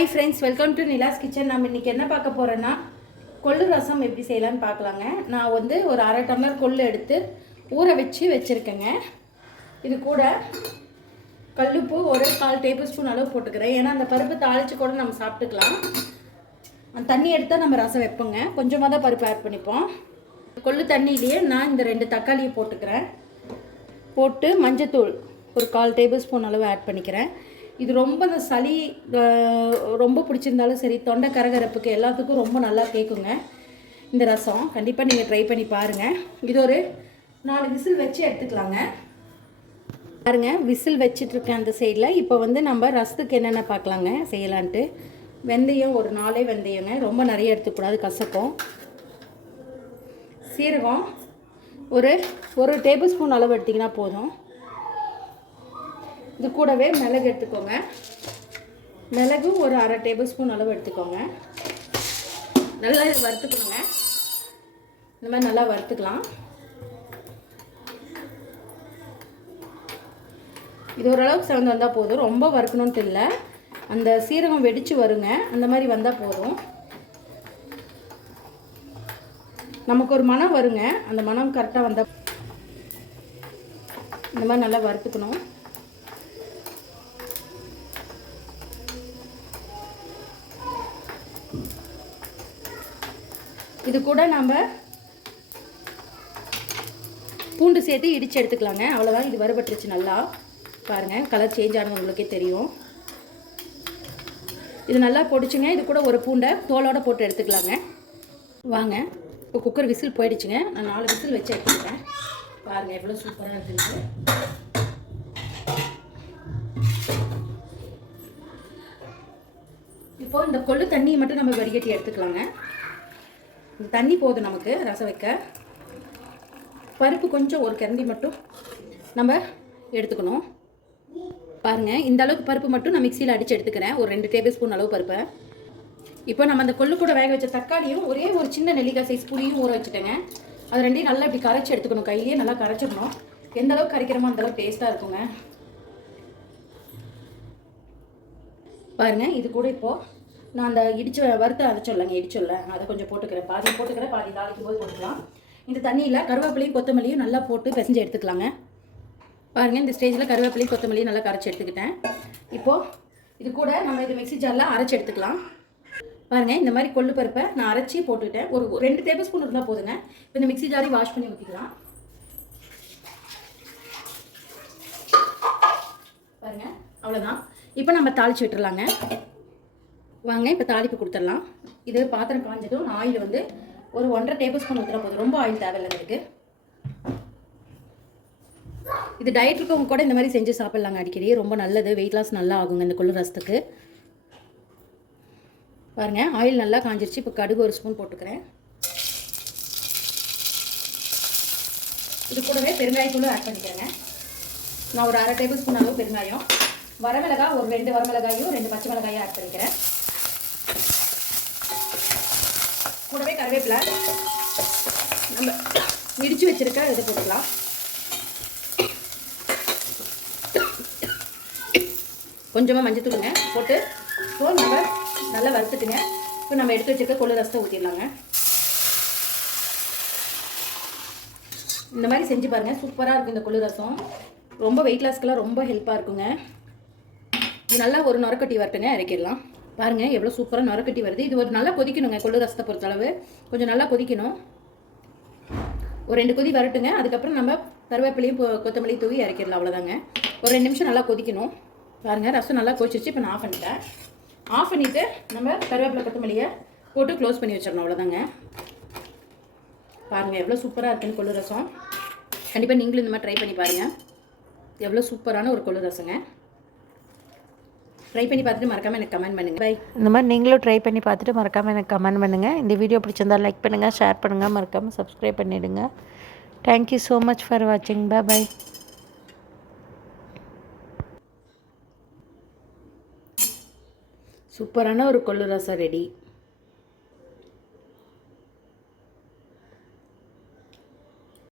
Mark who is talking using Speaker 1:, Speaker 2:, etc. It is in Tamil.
Speaker 1: Hi friends welcome to Nila's kitchen நம்ம இன்றைக்கி என்ன பார்க்க போகிறோன்னா கொள்ளு ரசம் எப்படி செய்யலான்னு பார்க்கலாங்க. நான் வந்து ஒரு அரை டம்ளர் கொள்ளு எடுத்து ஊற வச்சு வச்சுருக்கேங்க. இது கூட கல்லுப்பு ஒரு கால் டேபிள் ஸ்பூன் அளவு போட்டுக்கிறேன். ஏன்னா அந்த பருப்பு தாளித்து கூட நம்ம சாப்பிட்டுக்கலாம். அந்த தண்ணி எடுத்தால் நம்ம ரசம் வைப்போங்க. கொஞ்சமாக தான் பருப்பு ஆட் பண்ணிப்போம். கொள்ளு தண்ணியிலேயே நான் இந்த ரெண்டு தக்காளியை போட்டுக்கிறேன். போட்டு மஞ்சத்தூள் ஒரு கால் டேபிள் ஸ்பூன் அளவு ஆட் பண்ணிக்கிறேன். இது ரொம்ப இந்த சளி ரொம்ப பிடிச்சிருந்தாலும் சரி தொண்டை கரகரப்புக்கு எல்லாத்துக்கும் ரொம்ப நல்லா கேட்குங்க இந்த ரசம் கண்டிப்பாக நீங்கள் ட்ரை பண்ணி பாருங்கள் இது ஒரு நாலு விசில் வச்சு எடுத்துக்கலாங்க. பாருங்க விசில் வச்சிட்ருக்கேன் அந்த சைடில் இப்போ வந்து நம்ம ரசத்துக்கு என்னென்ன பார்க்கலாங்க செய்யலான்ட்டு. வெந்தயம் ஒரு நாலே வெந்தயங்க. ரொம்ப நிறைய எடுத்துக்கூடாது கசக்கும். சீரகம் ஒரு ஒரு டேபிள் ஸ்பூன் அளவு எடுத்திங்கன்னா போதும். இது கூடவே மிளகு எடுத்துக்கோங்க. மிளகு ஒரு அரை டேபிள் ஸ்பூன் அளவு எடுத்துக்கோங்க. நல்லா இது வறுத்துக்கணுங்க. இந்த மாதிரி நல்லா வறுத்துக்கலாம். இது ஓரளவுக்கு சிவந்து வந்தால் போதும். ரொம்ப வறுக்கணுன்ட்டு இல்லை. அந்த சீரகம் வெடித்து வருங்க. அந்த மாதிரி வந்தால் போதும். நமக்கு ஒரு மனம் வருங்க. அந்த மனம் கரெக்டாக வந்தால் இந்த மாதிரி நல்லா வறுத்துக்கணும். இது கூட நம்ம பூண்டு சேர்த்து இடித்து எடுத்துக்கலாங்க. அவ்வளோதான் இது வறுபட்டுருச்சு நல்லா. பாருங்கள் கலர் சேஞ்ச் ஆனது உங்களுக்கே தெரியும். இது நல்லா பொடிச்சுங்க. இது கூட ஒரு பூண்டை தோலோடு போட்டு எடுத்துக்கலாங்க. வாங்க. இப்போ குக்கர் விசில் போயிடுச்சுங்க. நான் நாலு விசில் வச்சு எடுத்துக்கிறேன் பாருங்கள் எவ்வளோ சூப்பராக இருக்குது இப்போ இந்த கொள்ளு தண்ணியை மட்டும் நம்ம வடிகட்டி எடுத்துக்கலாங்க. இந்த தண்ணி போதும் நமக்கு ரசம் வைக்க. பருப்பு கொஞ்சம் ஒரு கரண்டி மட்டும் நம்ம எடுத்துக்கணும். பாருங்கள் இந்த அளவுக்கு பருப்பு மட்டும் நான் மிக்சியில் அடித்து எடுத்துக்கிறேன். ஒரு ரெண்டு டேபிள் ஸ்பூன் அளவு பருப்பை. இப்போ நம்ம அந்த கொள்ளு கூட வேக வச்ச தக்காளியும் ஒரே ஒரு சின்ன நெல்லிக்காய் சைஸ் புளியும் ஊற வச்சுட்டேங்க. அது ரெண்டையும் நல்லா இப்படி கரைச்சி எடுத்துக்கணும். கையிலேயே நல்லா கரைச்சிடணும். எந்த அளவுக்கு கரைக்கிறோமோ அந்தளவுக்கு டேஸ்ட்டாக இருக்குங்க. பாருங்கள் இது கூட இப்போது நான் அந்த இடிச்ச வறுத்து அரைச்சொல்லங்க இடிச்சோல்ல அதை கொஞ்சம் போட்டுக்கிறேன். பாதி போட்டுக்கிறேன் பாதி தாளிக்கும் போது போட்டுக்கலாம். இந்த தண்ணியில் கருவேப்பிலையும் கொத்தமல்லியும் நல்லா போட்டு பிசைஞ்சு எடுத்துக்கலாங்க. பாருங்கள் இந்த ஸ்டேஜில் கருவேப்பிலையும் கொத்தமல்லியும் நல்லா கரைச்சி எடுத்துக்கிட்டேன். இப்போது இது கூட நம்ம இது மிக்ஸி ஜாரில் அரைச்சி எடுத்துக்கலாம். பாருங்கள் இந்த மாதிரி கொள்ளு பருப்பை நான் அரைச்சி போட்டுக்கிட்டேன். ஒரு ரெண்டு டேபிள் ஸ்பூன் இருந்தால் போதுங்க. இப்போ இந்த மிக்ஸி ஜாரையும் வாஷ் பண்ணி ஊற்றிக்கலாம் பாருங்கள் அவ்வளோதான் இப்போ நம்ம தாளிச்சு விட்டுறலாங்க. வாங்க இப்போ தாளிப்பு கொடுத்துடலாம். இது பாத்திரம் காஞ்சதும் ஆயில் வந்து ஒரு ஒன்றரை டேபிள் ஸ்பூன் ஊற்றுற போதும். ரொம்ப ஆயில் தேவையில்லை இருக்குது இது டயட் இருக்கவங்க கூட இந்த மாதிரி செஞ்சு சாப்பிட்லாங்க அடிக்கடி. ரொம்ப நல்லது. வெயிட் லாஸ் நல்லா ஆகுங்க இந்த கொள்ளு ரசத்துக்கு. பாருங்க ஆயில் நல்லா காஞ்சிருச்சு. இப்போ கடுகு ஒரு ஸ்பூன் போட்டுக்கிறேன். இது கூடவே பெருங்காயத்தூளும் ஆட் பண்ணிக்கிறேங்க. நான் ஒரு அரை டேபிள் ஸ்பூன் அளவு பெருங்காயம். வரமிளகாய் ஒரு ரெண்டு வரமிளகாயும் ரெண்டு பச்சை மிளகாயும் ஆட் பண்ணிக்கிறேன். கூடவே கருவேப்பிலை. நம்ம இடித்து வச்சிருக்க இதை போட்டுக்கலாம். கொஞ்சமாக மஞ்சத்தூளுங்க போட்டு இப்போ நம்ம நல்லா வறுத்துட்டுங்க. இப்போ நம்ம எடுத்து வச்சிருக்க கொள்ளு ரசத்தை ஊற்றிடலாங்க இந்த மாதிரி செஞ்சு பாருங்கள் சூப்பராக இருக்கும் இந்த கொள்ளு ரசம். ரொம்ப வெயிட் லாஸ்க்கெல்லாம் ரொம்ப ஹெல்ப்பாக இருக்குங்க. இது நல்லா ஒரு நொரக்கட்டி வரட்டுங்க இறக்கிடலாம். பாருங்கள் எவ்வளோ சூப்பராக நொரக்கட்டி வருது. இது ஒரு நல்லா கொதிக்கணுங்க கொள்ளு ரசத்தை பொறுத்தளவு. கொஞ்சம் நல்லா கொதிக்கணும். ஒரு ரெண்டு கொதி வரட்டுங்க. அதுக்கப்புறம் நம்ம கருவேப்பிலையும் கொ- கொத்தமல்லியும் தூவி இறக்கிடலாம் அவ்வளோதாங்க ஒரு ரெண்டு நிமிஷம் நல்லா கொதிக்கணும். பாருங்கள் ரசம் நல்லா கொதிச்சிருச்சு இப்போ நான் ஆஃப் பண்ணிட்டேன். ஆஃப் பண்ணிவிட்டு நம்ம கருவேப்பிலை கொத்தமல்லியை போட்டு க்ளோஸ் பண்ணி வச்சிடணும் அவ்வளோதாங்க பாருங்கள் எவ்வளோ சூப்பராக இருக்குன்னு கொள்ளு ரசம். கண்டிப்பாக நீங்களும் இந்த மாதிரி ட்ரை பண்ணி பாருங்கள் எவ்வளோ சூப்பரான ஒரு கொள்ளு ரசங்க. ட்ரை பண்ணி பார்த்துட்டு மறக்காமல் எனக்கு கமெண்ட் பண்ணுங்கள் பை
Speaker 2: இந்த மாதிரி நீங்களும் ட்ரை பண்ணி பார்த்துட்டு மறக்காமல் எனக்கு கமெண்ட் பண்ணுங்கள் இந்த வீடியோ பிடிச்சிருந்தா லைக் பண்ணுங்கள் ஷேர் பண்ணுங்கள் மறக்காமல் சப்ஸ்கிரைப் பண்ணிவிடுங்க thank you so much for வாட்சிங் பை பை
Speaker 1: சூப்பரான ஒரு கொள்ளு ரசம் ரெடி